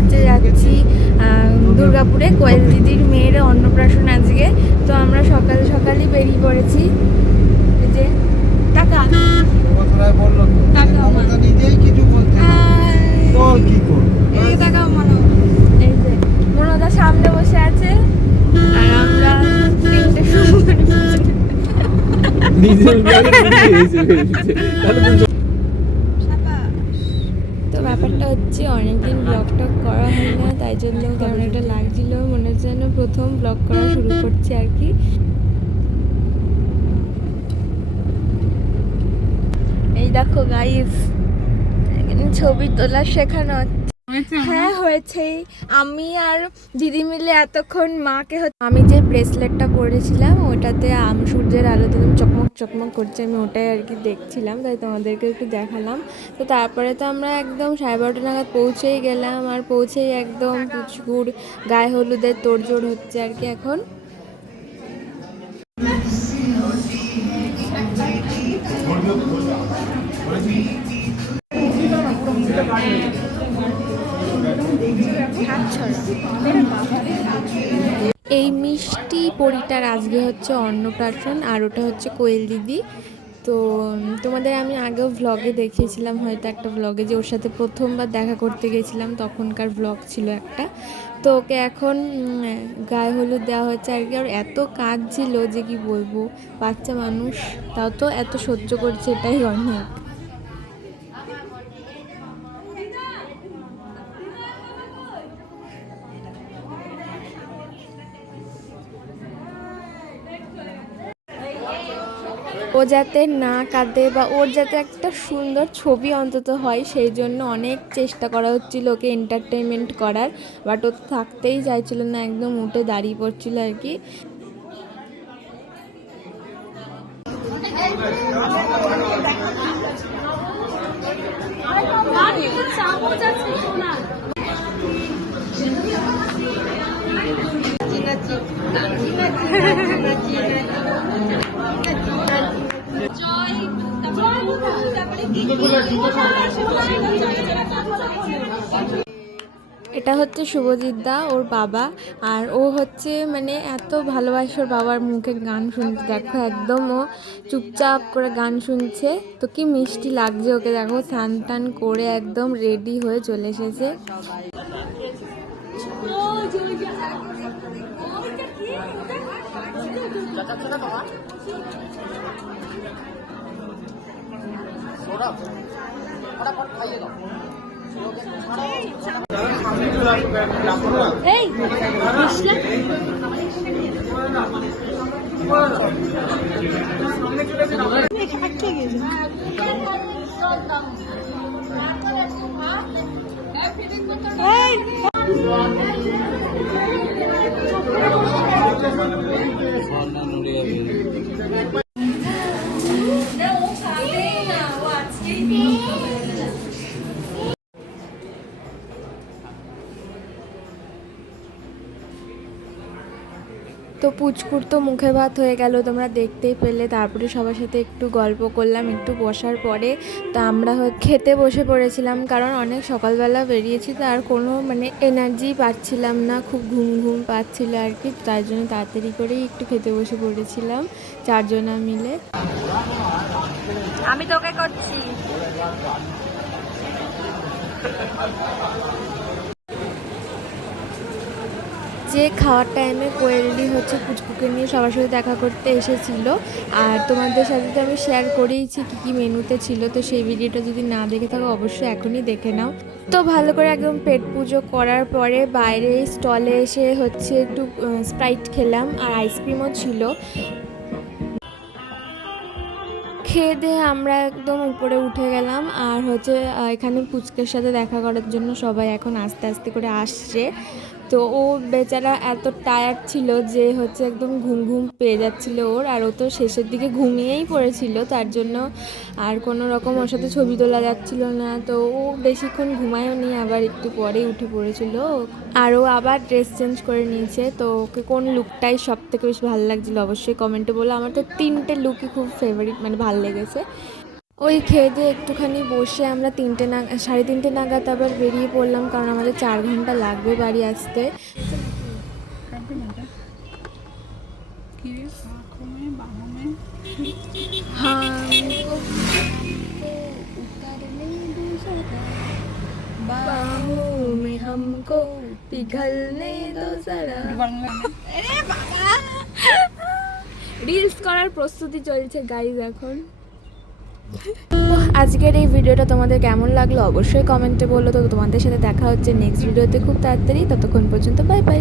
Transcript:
হচ্ছে যাচ্ছি দুর্গাপুরে কোয়েল দিদির মেয়ের অন্নপ্রাশন আজকে। তো আমরা সকাল সকালই বেরিয়ে পড়েছি। এই যে টাকা মনোদা সামনে বসে আছে আর আমরা তিনটে তো ব্যাপারটা হচ্ছে অনেকদিন ব্লগ টক করা হয় না, তাই জন্য কেমন একটা লাগছিল, মনে হচ্ছে যেন প্রথম ব্লগ করা শুরু করছি আর কি। এই দেখো গাইস, ছবি তোলা শেখানো হচ্ছে। হ্যাঁ হয়েছেই। আমি আর দিদি মিলে এতক্ষণ মাকে আমি যে ব্রেসলেটটা পরেছিলাম ওটাতে সূর্যের আলোতে চকমক চকমক করছে, আমি ওটাই আর কি দেখছিলাম, তাই তোমাদেরকে একটু দেখালাম। তো তারপরে তো আমরা একদম 12:30 নাগাদ পৌঁছেই গেলাম, আর পৌঁছেই একদম পুচকুর গায়ে হলুদের তোড়জোড় হচ্ছে আর কি এখন। এই মিষ্টি পরিটার আজকে হচ্ছে অন্নপ্রাশন, আর ওটা হচ্ছে কোয়েল দিদি। তো তোমাদের আমি আগেও ভ্লগে দেখিয়েছিলাম, হয়তো একটা ভ্লগে, যে ওর সাথে প্রথমবার দেখা করতে গেছিলাম, তখনকার ভ্লগ ছিল একটা। তো ওকে এখন গায়ে হলুদ দেওয়া হচ্ছে আর কি। আর এত কাজ ছিল যে কি বলবো, বাচ্চা মানুষ তাও তো এত সহ্য করছে, এটাই অনেক। ও যাতে না কাঁদে বা ওর যাতে একটা সুন্দর ছবি অন্তত হয়, সেই জন্য অনেক চেষ্টা করা হচ্ছিল ওকে এন্টারটেনমেন্ট করার, বাট ও থাকতেই চাইছিল না, একদম উঠে দাঁড়িয়ে পড়ছিল আর কি। এটা হচ্ছে শুভজিৎ দা, ওর বাবা, আর ও হচ্ছে মানে এত ভালোবাসে ওর বাবার মুখে গান শুনতে। দেখো একদম ও চুপচাপ করে গান শুনছে, তো কি মিষ্টি লাগছে ওকে। দেখো স্নান টান করে একদম রেডি হয়ে চলে এসেছে। তো পুচকুর তো মুখে ভাত হয়ে গেল, তোমরা দেখতেই পেলে। তারপরে সবার সাথে একটু গল্প করলাম, একটু বসার পরে তো আমরা খেতে বসে পড়েছিলাম, কারণ অনেক সকালবেলা বেরিয়েছি, তো আর কোনো মানে এনার্জি পাচ্ছিলাম না, খুব ঘুম ঘুম পাচ্ছিল আর কি। তার জন্য তাড়াতাড়ি করেই একটু খেতে বসে পড়েছিলাম চারজনা মিলে। আমি তোকে করছি। যে খাওয়ার টাইমে কোয়েলদি হচ্ছে পুচকুকে নিয়ে সবার সাথে দেখা করতে এসেছিল, আর তোমাদের সাথে তো আমি শেয়ার করেইছি কী কী মেনুতে ছিল, তো সেই ভিডিওটা যদি না দেখে থাকো অবশ্যই এখনই দেখে নাও। তো ভালো করে একদম পেট পুজো করার পরে বাইরে স্টলে এসে হচ্ছে একটু স্প্রাইট খেলাম, আর আইসক্রিমও ছিল। খেয়ে দিয়ে আমরা একদম উপরে উঠে গেলাম, আর হচ্ছে এখানে পুচকের সাথে দেখা করার জন্য সবাই এখন আস্তে আস্তে করে আসছে। তো ও বেচারা এত টায়ার্ড ছিল যে হচ্ছে একদম ঘুম ঘুম পেয়ে যাচ্ছিল ওর, আর ও তো শেষের দিকে ঘুমিয়েই পড়েছিল, তার জন্য আর কোনো রকম ওর সাথে ছবি তোলা যাচ্ছিল না। তো ও বেশিক্ষণ ঘুমায়ও নি, আবার একটু পরেই উঠে পড়েছিল, আর ও আবার ড্রেস চেঞ্জ করে নিয়েছে। তো ওকে কোন লুকটাই সব থেকে বেশি ভালো লাগছিলো অবশ্যই কমেন্টে বলো। আমার তো 3টে লুকই খুব ফেভারিট, মানে ভালো লেগেছে। ওই খেয়ে দিয়ে একটুখানি বসে আমরা 3:30 নাগাদ আবার বেরিয়ে পড়লাম, কারণ আমাদের 4 ঘন্টা লাগবে বাড়ি আসতে। রিলস করার প্রস্তুতি চলছে গাইজ এখন। আজকের এই ভিডিওটা তোমাদের কেমন লাগলো অবশ্যই কমেন্টে বলো। তো তোমাদের সাথে দেখা হচ্ছে নেক্সট ভিডিওতে খুব তাড়াতাড়ি। ততক্ষণ পর্যন্ত বাই বাই।